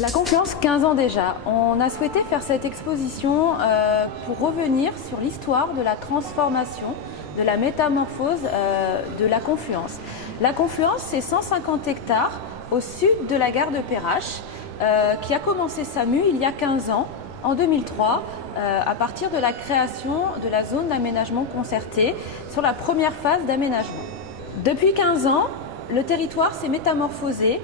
La Confluence, 15 ans déjà. On a souhaité faire cette exposition pour revenir sur l'histoire de la transformation, de la métamorphose de la Confluence. La Confluence, c'est 150 hectares au sud de la gare de Perrache, qui a commencé sa mue il y a 15 ans, en 2003, à partir de la création de la zone d'aménagement concerté sur la première phase d'aménagement. Depuis 15 ans, le territoire s'est métamorphosé.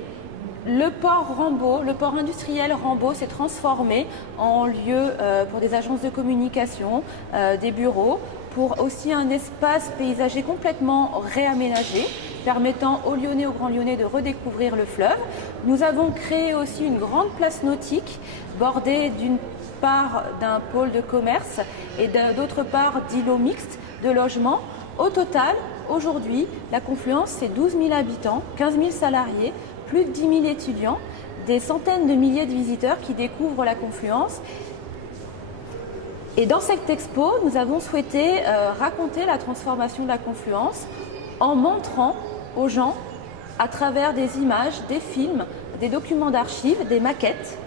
Le port Rambaud, le port industriel Rambaud s'est transformé en lieu pour des agences de communication, des bureaux, pour aussi un espace paysager complètement réaménagé, permettant aux Lyonnais, aux Grands Lyonnais de redécouvrir le fleuve. Nous avons créé aussi une grande place nautique, bordée d'une part d'un pôle de commerce et d'autre part d'îlots mixtes de logements. Au total, aujourd'hui, la Confluence, c'est 12 000 habitants, 15 000 salariés, plus de 10 000 étudiants, des centaines de milliers de visiteurs qui découvrent la Confluence. Et dans cette expo, nous avons souhaité raconter la transformation de la Confluence en montrant aux gens, à travers des images, des films, des documents d'archives, des maquettes,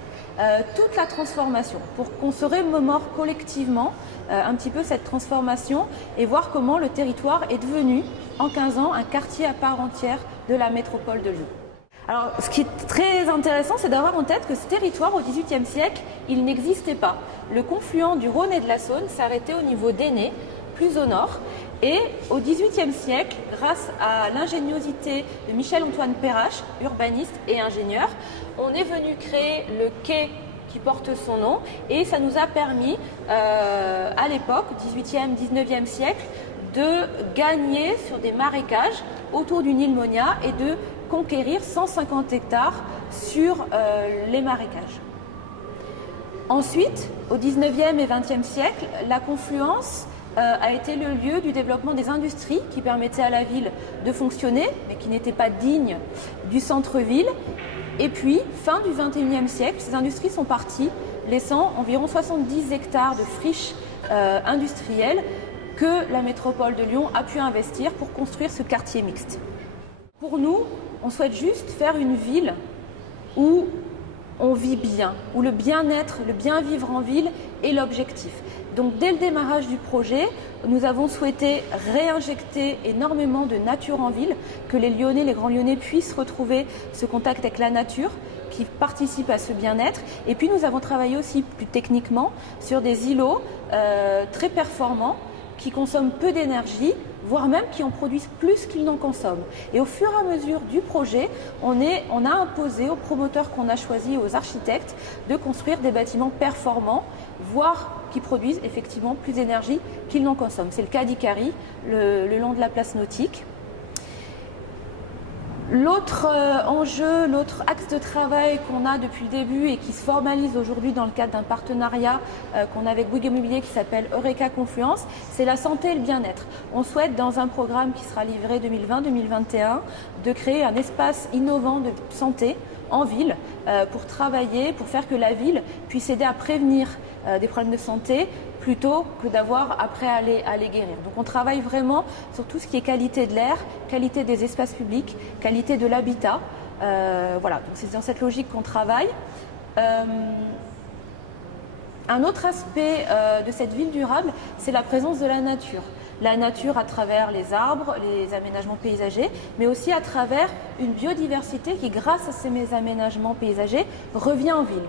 toute la transformation, pour qu'on se remémore collectivement un petit peu cette transformation et voir comment le territoire est devenu, en 15 ans, un quartier à part entière de la métropole de Lyon. Alors, ce qui est très intéressant, c'est d'avoir en tête que ce territoire, au XVIIIe siècle, il n'existait pas. Le confluent du Rhône et de la Saône s'arrêtait au niveau d'Ainay, plus au nord. Et au XVIIIe siècle, grâce à l'ingéniosité de Michel-Antoine Perrache, urbaniste et ingénieur, on est venu créer le quai qui porte son nom. Et ça nous a permis, à l'époque, 18e, 19e siècle, de gagner sur des marécages autour du Nil Monia et de conquérir 150 hectares sur les marécages. Ensuite, au 19e et 20e siècle, la Confluence a été le lieu du développement des industries qui permettaient à la ville de fonctionner, mais qui n'étaient pas dignes du centre-ville. Et puis, fin du 21e siècle, ces industries sont parties, laissant environ 70 hectares de friches industrielles que la métropole de Lyon a pu investir pour construire ce quartier mixte. Pour nous, on souhaite juste faire une ville où on vit bien, où le bien-être, le bien-vivre en ville est l'objectif. Donc dès le démarrage du projet, nous avons souhaité réinjecter énormément de nature en ville, que les Lyonnais, les Grands Lyonnais puissent retrouver ce contact avec la nature qui participe à ce bien-être. Et puis nous avons travaillé aussi plus techniquement sur des îlots très performants qui consomment peu d'énergie, voire même qui en produisent plus qu'ils n'en consomment. Et au fur et à mesure du projet, on a imposé aux promoteurs qu'on a choisis, aux architectes, de construire des bâtiments performants, voire qui produisent effectivement plus d'énergie qu'ils n'en consomment. C'est le cas d'Icari, le long de la place nautique. L'autre enjeu, l'autre axe de travail qu'on a depuis le début et qui se formalise aujourd'hui dans le cadre d'un partenariat qu'on a avec Bouygues Immobilier qui s'appelle Eureka Confluence, c'est la santé et le bien-être. On souhaite, dans un programme qui sera livré 2020-2021, de créer un espace innovant de santé en ville pour travailler, pour faire que la ville puisse aider à prévenir des problèmes de santé plutôt que d'avoir après à les guérir. Donc on travaille vraiment sur tout ce qui est qualité de l'air, qualité des espaces publics, qualité de l'habitat. Voilà, donc c'est dans cette logique qu'on travaille. Un autre aspect de cette ville durable, c'est la présence de la nature. La nature à travers les arbres, les aménagements paysagers, mais aussi à travers une biodiversité qui, grâce à ces aménagements paysagers, revient en ville.